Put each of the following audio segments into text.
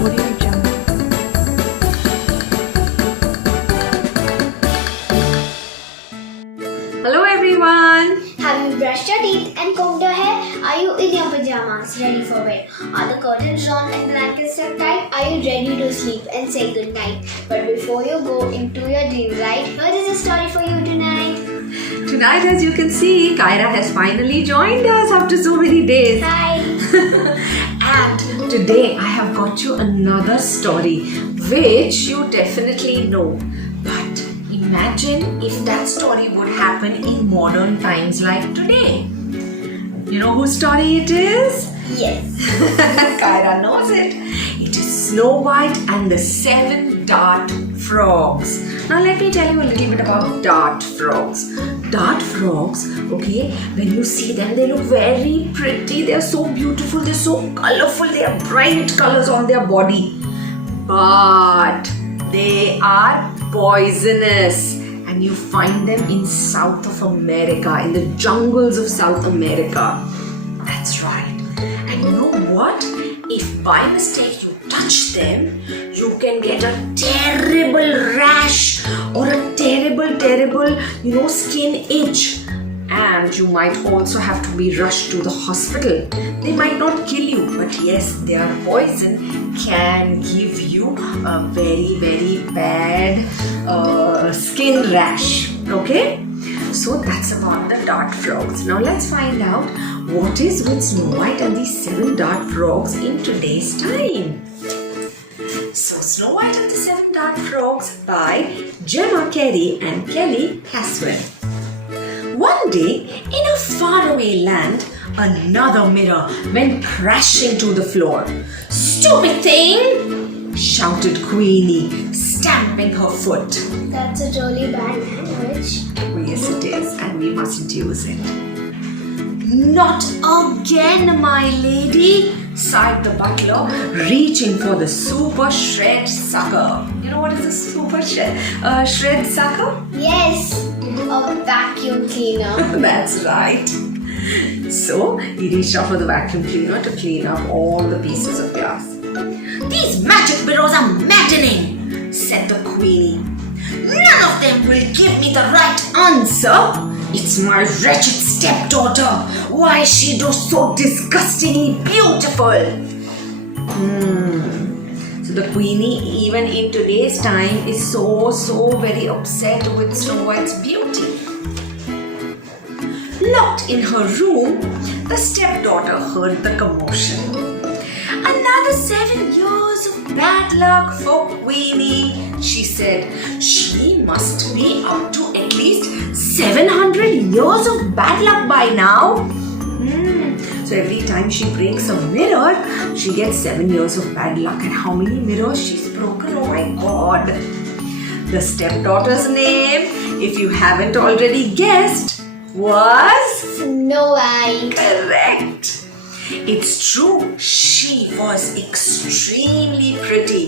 Audio Jungle. Hello everyone! Have you brushed your teeth and combed your hair? Are you in your pajamas, ready for bed? Are the curtains drawn and blankets tucked tight? Are you ready to sleep and say goodnight? But before you go into your dream light, here is a story for you tonight. Tonight, as you can see, Kyra has finally joined us after so many days. Hi! And today I have got you another story which you definitely know. But imagine if that story would happen in modern times like today. You know whose story it is? Yes. Kyra knows it. It is Snow White and the 7 Dart Frogs. Now let me tell you a little bit about dart frogs. Dart frogs, okay, when you see them, they look very pretty. They are so beautiful, they're so colorful, they have bright colors on their body. But they are poisonous. And you find them in South of America, in the jungles of South America. That's right. And you know what? If by mistake you touch them, you can get a terrible rash or a terrible, skin itch. And you might also have to be rushed to the hospital. They might not kill you, but yes, their poison can give you a very bad skin rash. Okay? So that's about the dart frogs. Now let's find out what is with Snow White and these 7 dart frogs in today's time. So Snow White and the 7 Dart Frogs by Gemma Carey and Kelly Caswell. One day, in a faraway land, another mirror went crashing to the floor. "Stupid thing!" shouted Queenie, stamping her foot. That's a really bad language. Oh, yes, it is, and we mustn't use it. "Not again, my lady," sighed the butler, reaching for the super shred sucker. You know what is a super shred sucker? Yes, a vacuum cleaner. That's right. So he reached out for the vacuum cleaner to clean up all the pieces of glass. "These magic mirrors are maddening," said the Queenie. "None of them will give me the right answer. It's my wretched stepdaughter. Why is she so disgustingly beautiful?" So the Queenie, even in today's time, is so very upset with Snow White's beauty. Locked in her room, the stepdaughter heard the commotion. "Another 7 years of bad luck for Queenie," she said. "She must be up to at least 700 years of bad luck by now." So every time she breaks a mirror, she gets 7 years of bad luck. And how many mirrors she's broken? Oh my God. The stepdaughter's name, if you haven't already guessed, was Snow White. Correct. It's true, she was extremely pretty,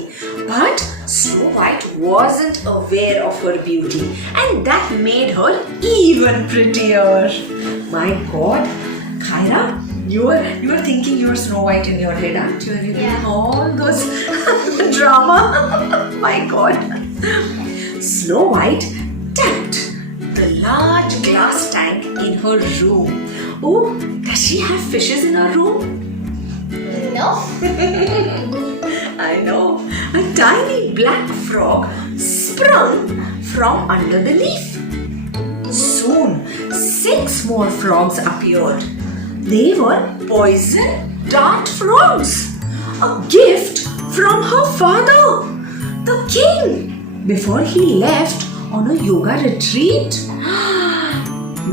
but Snow White wasn't aware of her beauty, and that made her even prettier. My God, Kyra, you were thinking you were Snow White in your head, aren't you? You Yeah. all those drama. My God. Snow White tapped the large glass tank in her room. Oh, does she have fishes in her room? No. I know. A tiny black frog sprung from under the leaf. Soon, 6 more frogs appeared. They were poison dart frogs. A gift from her father, the king, before he left on a yoga retreat.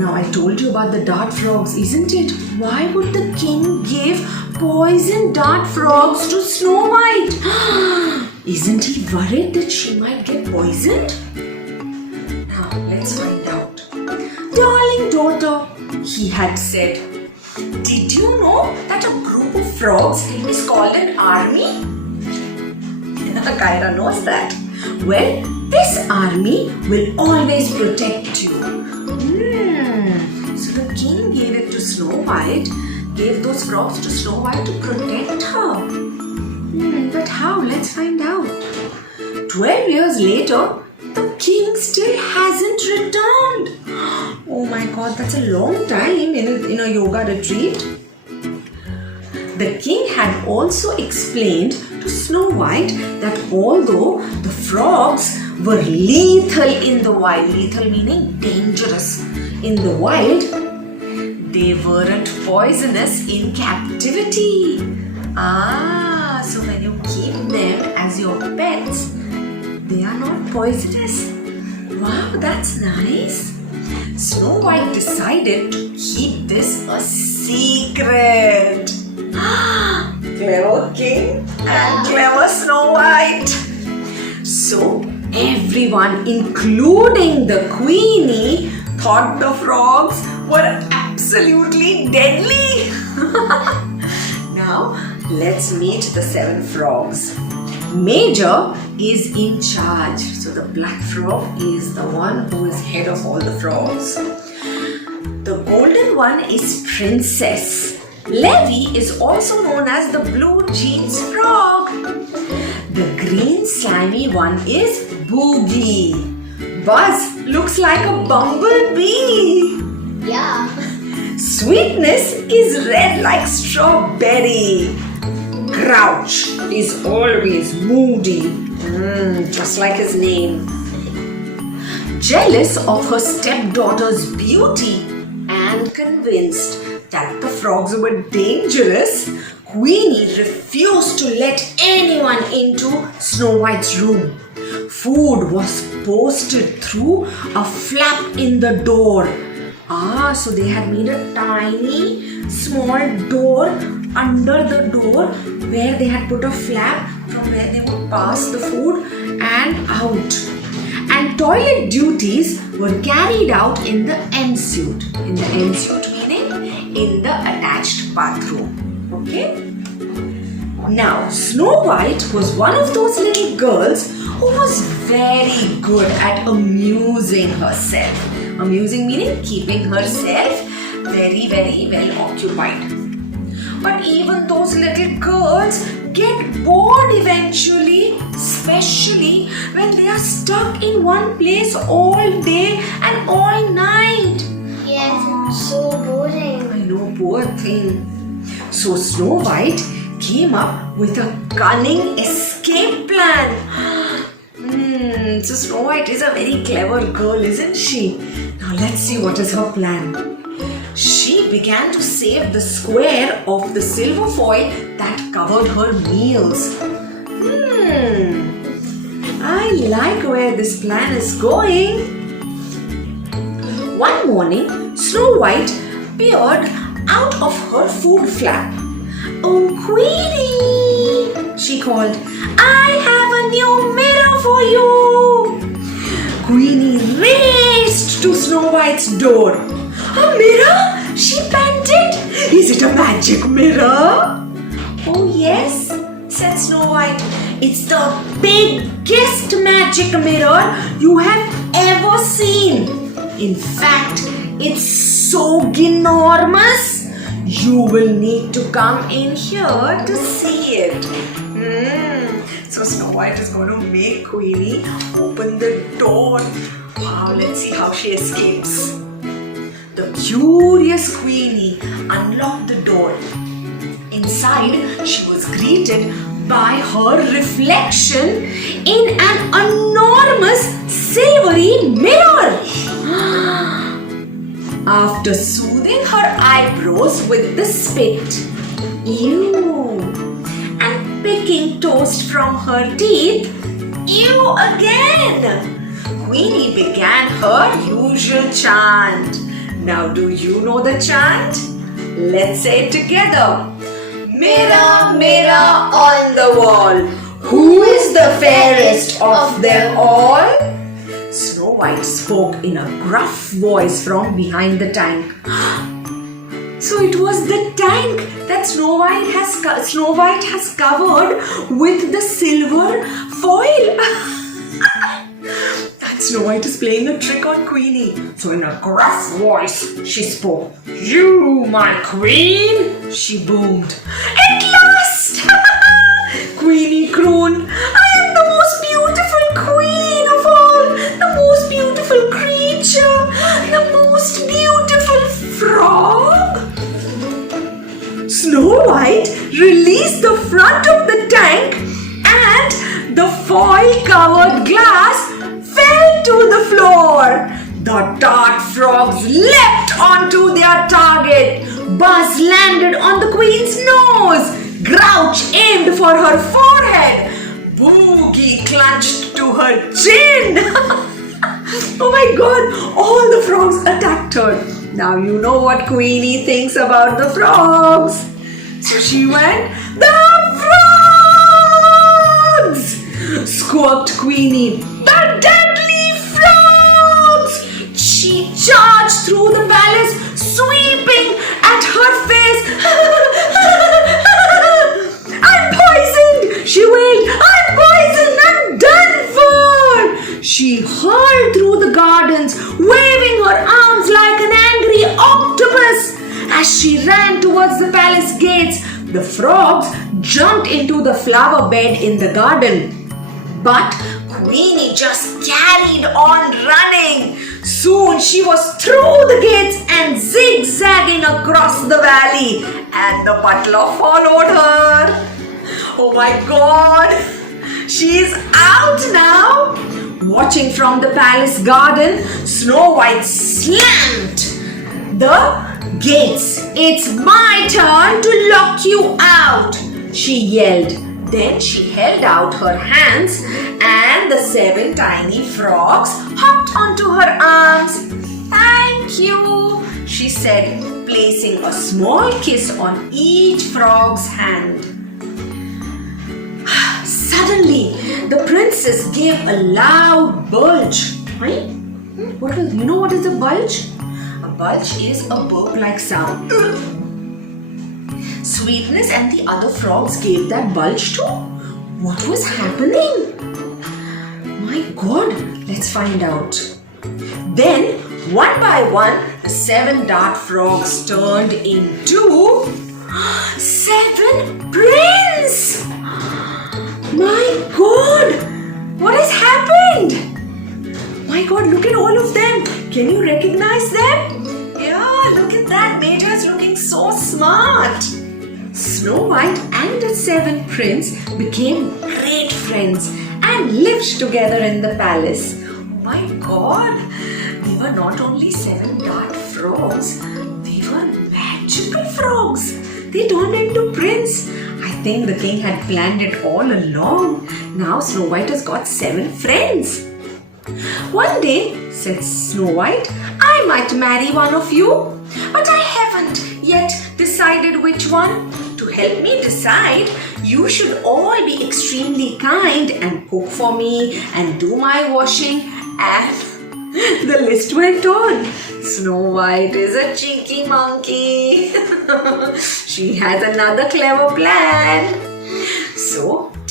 Now I told you about the dart frogs, isn't it? Why would the king give poison dart frogs to Snow White? Isn't he worried that she might get poisoned? Now let's find out. "Darling daughter," he had said, "did you know that a group of frogs is called an army?" Kyra knows that. "Well, this army will always protect you." So the king gave it to Snow White, gave those frogs to Snow White to protect her. But how? 12 years later, the king still hasn't returned. Oh my god, that's a long time in a yoga retreat. The king had also explained to Snow White that although the frogs were lethal in the wild, lethal meaning dangerous in the wild, they weren't poisonous in captivity. So when you keep them as your pets, they are not poisonous. Wow, that's nice. Snow White decided to keep this a secret. Clever king and clever Snow White. So everyone, including the Queenie, thought the frogs were absolutely deadly. Now let's meet the 7 frogs. Major is in charge. So the black frog is the one who is head of all the frogs. The golden one is Princess. Levy is also known as the blue jeans frog. The green slimy one is Boogie. Buzz looks like a bumblebee. Yeah. Sweetness is red like strawberry. Grouch is always moody, just like his name. Jealous of her stepdaughter's beauty and convinced that the frogs were dangerous, Queenie refused to let anyone into Snow White's room. Food was posted through a flap in the door. So they had made a tiny small door under the door where they had put a flap from where they would pass the food and out. And toilet duties were carried out in the ensuite. In the ensuite meaning in the attached bathroom. Okay? Now, Snow White was one of those little girls who was very good at amusing herself. Amusing meaning keeping herself very, very well occupied. But even those little girls get bored eventually, especially when they are stuck in one place all day and all night. Yes, it's so boring. I know, poor thing. So Snow White came up with a cunning escape plan. So Snow White is a very clever girl, isn't she? Now let's see what is her plan. She began to save the square of the silver foil that covered her meals. I like where this plan is going. One morning, Snow White peered out of her food flap. "Oh, Queenie," she called, "I have a new mirror for you." Queenie raced to Snow White's door. "A mirror?" she panted. "Is it a magic mirror?" "Oh yes," said Snow White. "It's the biggest magic mirror you have ever seen. In fact, it's so ginormous, you will need to come in here to see it." So Snow White is going to make Queenie open the door. Wow, let's see how she escapes. The curious Queenie unlocked the door. Inside, she was greeted by her reflection in an enormous silvery mirror. After soothing her eyebrows with the spit, and picking toast from her teeth, again, Queenie began her usual chant. Now, do you know the chant? Let's say it together. Mirror, mirror on the wall, who is the fairest of them all? Snow White spoke in a gruff voice from behind the tank. So it was the tank that Snow White has covered with the silver foil. Snow White is playing a trick on Queenie. So in a gruff voice, she spoke. "You, my queen," she boomed. "At last!" Queenie crooned. "I am the most beautiful released the front of the tank and the foil-covered glass fell to the floor. The dart frogs leapt onto their target. Buzz landed on the queen's nose. Grouch aimed for her forehead. Boogie clutched to her chin. Oh my god, all the frogs attacked her. Now you know what Queenie thinks about the frogs. So she went, "The frogs!" squawked Queenie. "The deadly frogs!" She charged through the palace, sweeping at her face. "I'm poisoned!" she wailed. "I'm poisoned! I'm done for!" She hurled through the gardens, waving her arms like an angry octopus. As she ran towards the palace gates, the frogs jumped into the flower bed in the garden. But Queenie just carried on running. Soon she was through the gates and zigzagging across the valley, and the butler followed her. Oh my god! She's out now! Watching from the palace garden, Snow White slammed the gates. "It's my turn to lock you out," she yelled. Then she held out her hands and the 7 tiny frogs hopped onto her arms. "Thank you," she said, placing a small kiss on each frog's hand. Suddenly, the princess gave a loud bulge. Right? You know what is a bulge? A bulge is a burp-like sound. Sweetness and the other frogs gave that bulge too. What was happening? My god, let's find out. Then, one by one, the 7 dart frogs turned into 7 princes. My god, what has happened? My god, look at all of them. Can you recognize them? Yeah, look at that. Major is looking so smart. Snow White and the 7 princes became great friends and lived together in the palace. Oh my god, they were not only 7 dart frogs, they were magical frogs. They turned into prince. I think the king had planned it all along. Now Snow White has got 7 friends. One day, said Snow White, "I might marry one of you, but I haven't yet decided which one. To help me decide, you should all be extremely kind and cook for me and do my washing." And the list went on. Snow White is a cheeky monkey. She has another clever plan. So,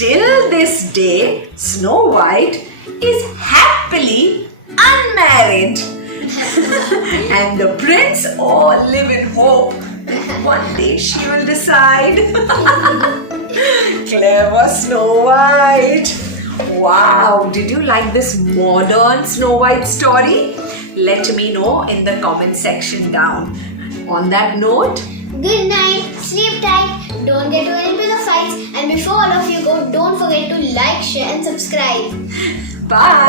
till this day, Snow White is happily unmarried. And the prince all live in hope. One day she will decide. Clever Snow White. Wow, did you like this modern Snow White story? Let me know in the comment section down. On that note, good night, sleep tight, don't get into the fights, and before all of you go, don't forget to like, share and subscribe. bye.